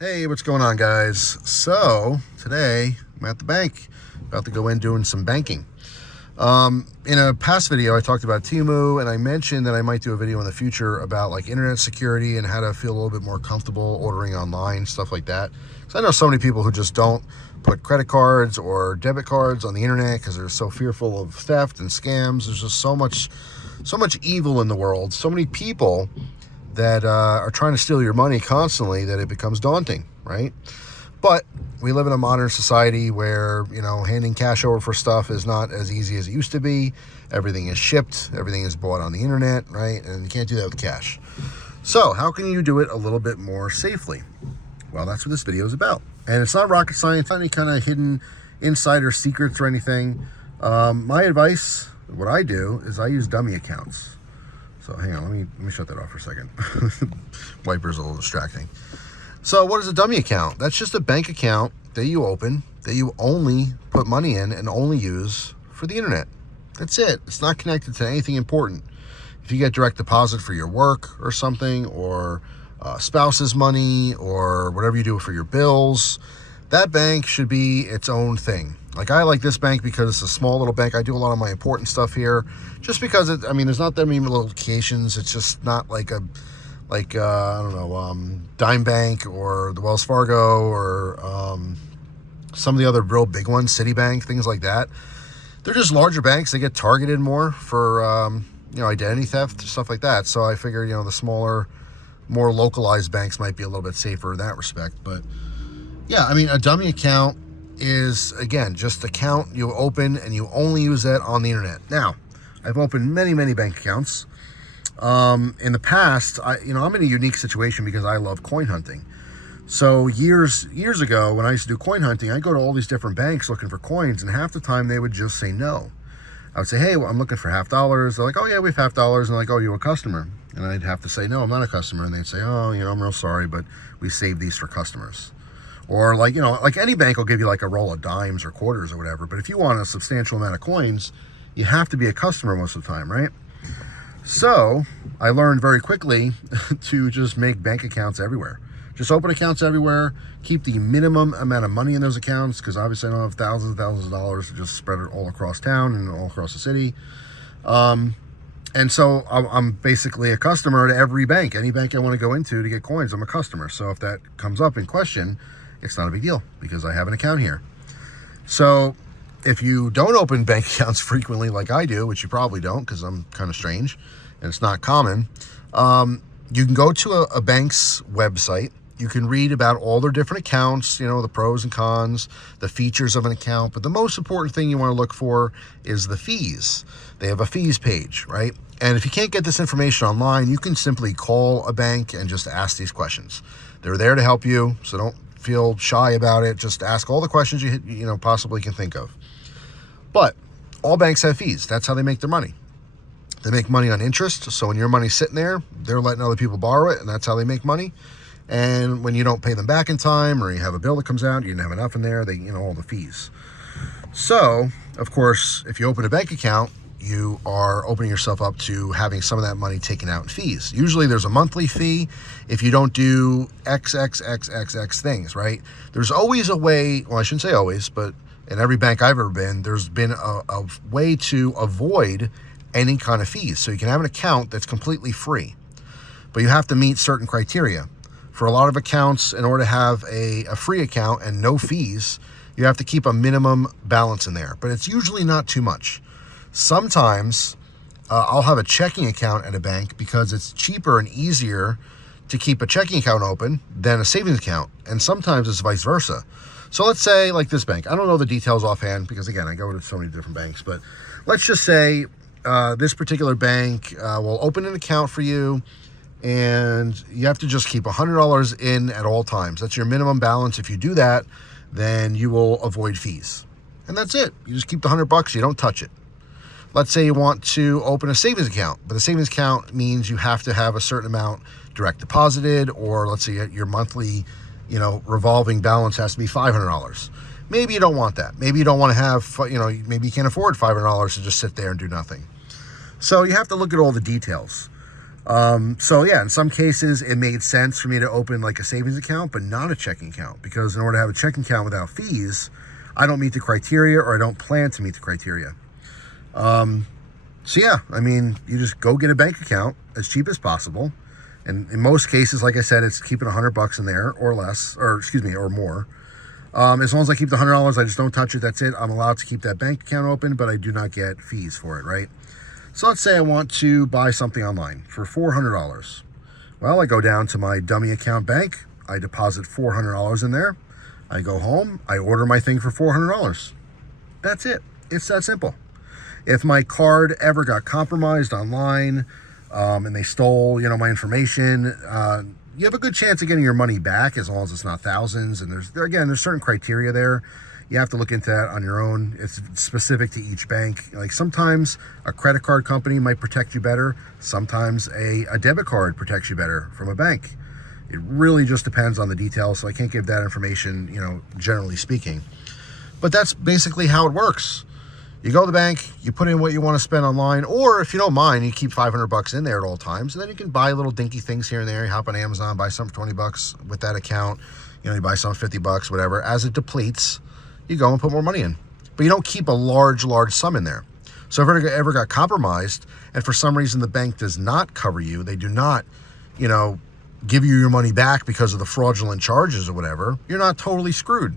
Hey, what's going on, guys? So today I'm at the bank, about to go in doing some banking. In a past video I talked about Temu, and I mentioned that I might do a video in the future about like internet security and how to feel a little bit more comfortable ordering online, stuff like that. Because I know so many people who just don't put credit cards or debit cards on the internet because they're so fearful of theft and scams. There's just so much evil in the world, so many people that are trying to steal your money constantly that it becomes daunting, right? But we live in a modern society where, you know, handing cash over for stuff is not as easy as it used to be. Everything is shipped, everything is bought on the internet, right? And you can't do that with cash. So how can you do it a little bit more safely? Well, that's what this video is about. And it's not rocket science, not any kind of hidden insider secrets or anything. My advice, what I do, is I use dummy accounts. So hang on, let me shut that off for a second. Wiper's a little distracting. So what is a dummy account? That's just a bank account that you open, that you only put money in and only use for the internet. That's it. It's not connected to anything important. If you get direct deposit for your work or something, or spouse's money, or whatever you do for your bills, that bank should be its own thing. Like, I like this bank because it's a small little bank. I do a lot of my important stuff here just because I mean, there's not that many locations. It's just not like I don't know, Dime Bank or the Wells Fargo or some of the other real big ones, Citibank, things like that. They're just larger banks. They get targeted more for, you know, identity theft, stuff like that. So I figure, you know, the smaller, more localized banks might be a little bit safer in that respect. But yeah, I mean, a dummy account is, again, just an account you open and you only use that on the internet. Now, I've opened many bank accounts. In the past, I'm in a unique situation because I love coin hunting. So years ago, when I used to do coin hunting, I'd go to all these different banks looking for coins, and half the time they would just say no. I would say, hey, well, I'm looking for $50. They're like, oh yeah, we have $50. And they're like, oh, you a customer? And I'd have to say, no, I'm not a customer. And they'd say, oh, you know, I'm real sorry, but we save these for customers. Or like, you know, like any bank will give you like a roll of dimes or quarters or whatever. But if you want a substantial amount of coins, you have to be a customer most of the time, right? So I learned very quickly to just make bank accounts everywhere. Just open accounts everywhere, keep the minimum amount of money in those accounts, because obviously I don't have thousands and thousands of dollars to just spread it all across town and all across the city. And so I'm basically a customer to every bank. Any bank I want to go into to get coins, I'm a customer. So if that comes up in question, it's not a big deal because I have an account here. So if you don't open bank accounts frequently like I do, which you probably don't because I'm kind of strange and it's not common, you can go to a bank's website. You can read about all their different accounts, you know, the pros and cons, the features of an account. But the most important thing you want to look for is the fees. They have a fees page, right? And if you can't get this information online, you can simply call a bank and just ask these questions. They're there to help you, so don't feel shy about it. Just ask all the questions you know possibly can think of. But all banks have fees. That's how they make their money. They make money on interest. So when your money's sitting there, they're letting other people borrow it, and that's how they make money. And when you don't pay them back in time, or you have a bill that comes out, you didn't have enough in there, they, you know, all the fees. So, of course, if you open a bank account, you are opening yourself up to having some of that money taken out in fees. Usually there's a monthly fee if you don't do XXXXX things, right? There's always a way, well, I shouldn't say always, but in every bank I've ever been, there's been a way to avoid any kind of fees. So you can have an account that's completely free, but you have to meet certain criteria. For a lot of accounts, in order to have a free account and no fees, you have to keep a minimum balance in there, but it's usually not too much. Sometimes I'll have a checking account at a bank because it's cheaper and easier to keep a checking account open than a savings account. And sometimes it's vice versa. So let's say like this bank, I don't know the details offhand because again, I go to so many different banks, but let's just say this particular bank will open an account for you, and you have to just keep $100 in at all times. That's your minimum balance. If you do that, then you will avoid fees. And that's it. You just keep the $100, you don't touch it. Let's say you want to open a savings account, but the savings account means you have to have a certain amount direct deposited, or let's say your monthly, you know, revolving balance has to be $500. Maybe you don't want that. Maybe you don't want to have, you know, maybe you can't afford $500 to just sit there and do nothing. So you have to look at all the details. So yeah, in some cases it made sense for me to open like a savings account, but not a checking account, because in order to have a checking account without fees, I don't meet the criteria, or I don't plan to meet the criteria. So yeah, I mean, you just go get a bank account as cheap as possible. And in most cases, like I said, it's keeping $100 in there or less, or excuse me, or more. As long as I keep the $100, I just don't touch it. That's it. I'm allowed to keep that bank account open, but I do not get fees for it, right? So let's say I want to buy something online for $400. Well, I go down to my dummy account bank. I deposit $400 in there. I go home. I order my thing for $400. That's it. It's that simple. If my card ever got compromised online, and they stole, my information, you have a good chance of getting your money back, as long as it's not thousands. And there's certain criteria there. You have to look into that on your own. It's specific to each bank. Like sometimes a credit card company might protect you better. Sometimes a debit card protects you better from a bank. It really just depends on the details. So I can't give that information, generally speaking. But that's basically how it works. You go to the bank, you put in what you want to spend online, or if you don't mind, you keep $500 in there at all times, and then you can buy little dinky things here and there. You hop on Amazon, buy some for $20 with that account. You buy some $50, whatever. As it depletes, you go and put more money in. But you don't keep a large sum in there. So if it ever got compromised, and for some reason the bank does not cover you, they do not, give you your money back because of the fraudulent charges or whatever, you're not totally screwed.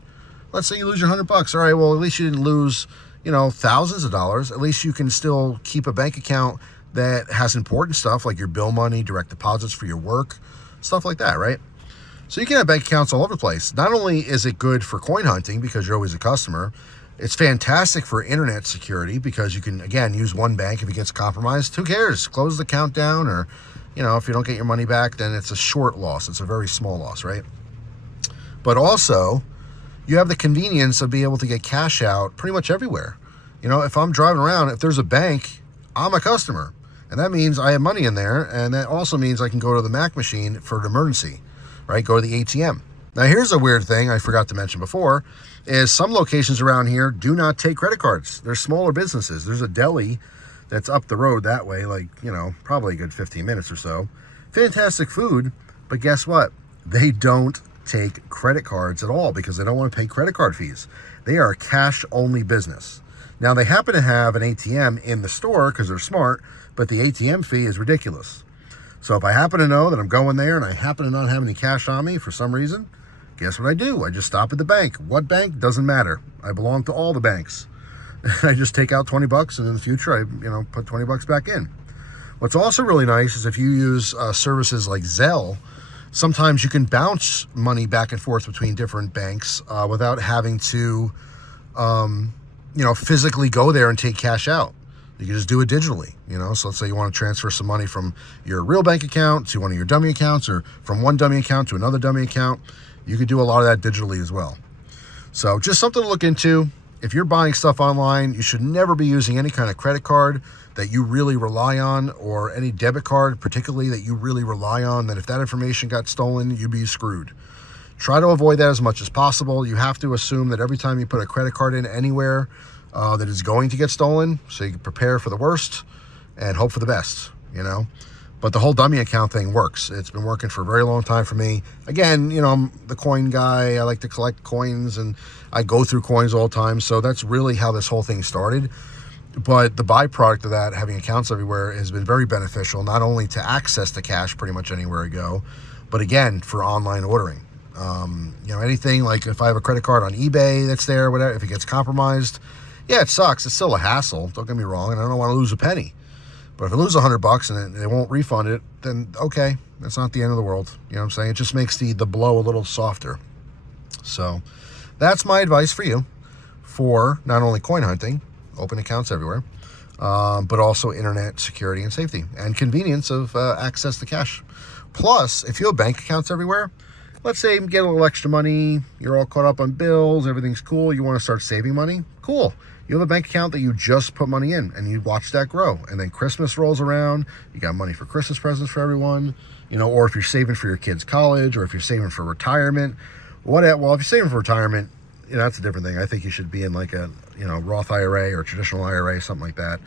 Let's say you lose your $100. All right, well, at least you didn't lose thousands of dollars. At least you can still keep a bank account that has important stuff like your bill money, direct deposits for your work, stuff like that, right? So you can have bank accounts all over the place. Not only is it good for coin hunting because you're always a customer, it's fantastic for internet security because you can, again, use one bank. If it gets compromised, who cares? Close the account down, or, if you don't get your money back, then it's a short loss. It's a very small loss, right? But also, you have the convenience of being able to get cash out pretty much everywhere. If I'm driving around, if there's a bank, I'm a customer. And that means I have money in there. And that also means I can go to the Mac machine for an emergency, right? Go to the ATM. Now, here's a weird thing I forgot to mention before, is some locations around here do not take credit cards. They're smaller businesses. There's a deli that's up the road that way, like, probably a good 15 minutes or so. Fantastic food. But guess what? They don't take credit cards at all because they don't want to pay credit card fees. They are a cash-only business. Now, they happen to have an ATM in the store because they're smart, but the ATM fee is ridiculous. So if I happen to know that I'm going there and I happen to not have any cash on me for some reason, guess what I do? I just stop at the bank. What bank? Doesn't matter. I belong to all the banks. I just take out $20, and in the future, I put $20 back in. What's also really nice is if you use services like Zelle, sometimes you can bounce money back and forth between different banks without having to, physically go there and take cash out. You can just do it digitally, So let's say you want to transfer some money from your real bank account to one of your dummy accounts, or from one dummy account to another dummy account. You could do a lot of that digitally as well. So just something to look into. If you're buying stuff online, you should never be using any kind of credit card that you really rely on, or any debit card particularly that you really rely on, that if that information got stolen, you'd be screwed. Try to avoid that as much as possible. You have to assume that every time you put a credit card in anywhere, that it's going to get stolen, so you can prepare for the worst and hope for the best, But the whole dummy account thing works. It's been working for a very long time for me. Again, I'm the coin guy. I like to collect coins, and I go through coins all the time. So that's really how this whole thing started. But the byproduct of that, having accounts everywhere, has been very beneficial, not only to access the cash pretty much anywhere I go, but again, for online ordering. Anything like if I have a credit card on eBay that's there, whatever, if it gets compromised, yeah, it sucks. It's still a hassle. Don't get me wrong. And I don't want to lose a penny. But if I lose $100 and they won't refund it, then okay, that's not the end of the world. You know what I'm saying? It just makes the blow a little softer. So that's my advice for you for not only coin hunting, open accounts everywhere, but also internet security and safety and convenience of access to cash. Plus, if you have bank accounts everywhere, let's say you get a little extra money, you're all caught up on bills, everything's cool, you want to start saving money, cool. You have a bank account that you just put money in, and you watch that grow. And then Christmas rolls around, you got money for Christmas presents for everyone, or if you're saving for your kids' college, or if you're saving for retirement, well, if you're saving for retirement, that's a different thing. I think you should be in like a, Roth IRA or traditional IRA, something like that,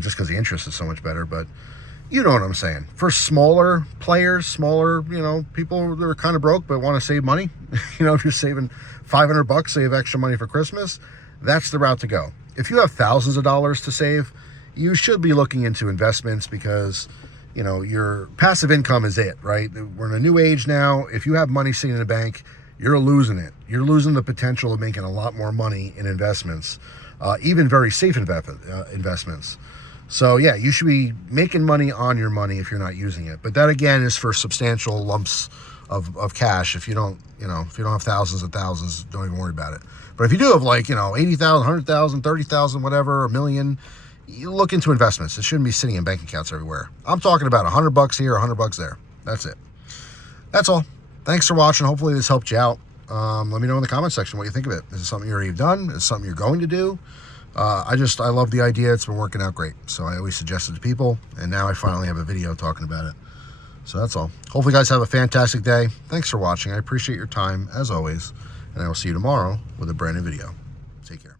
just because the interest is so much better. But You know what I'm saying. For smaller players, smaller, you know, people that are kind of broke but want to save money, you know, if you're saving $500, save extra money for Christmas, that's the route to go. If you have thousands of dollars to save, you should be looking into investments because, you know, your passive income is it, right? We're in a new age now. If you have money sitting in a bank, you're losing it. You're losing the potential of making a lot more money in investments, even very safe investments. So yeah, you should be making money on your money if you're not using it. But that again is for substantial lumps of cash. If you don't, you know, if you don't have thousands and thousands, don't even worry about it. But if you do have like, you know, 80,000, 100,000, 30,000, whatever, a million, you look into investments. It shouldn't be sitting in bank accounts everywhere. I'm talking about $100 here, $100 there. That's it. That's all. Thanks for watching. Hopefully this helped you out. Let me know in the comment section what you think of it. Is it something you've already done? Is it something you're going to do? I love the idea. It's been working out great. So I always suggest it to people. And now I finally have a video talking about it. So that's all. Hopefully you guys have a fantastic day. Thanks for watching. I appreciate your time as always. And I will see you tomorrow with a brand new video. Take care.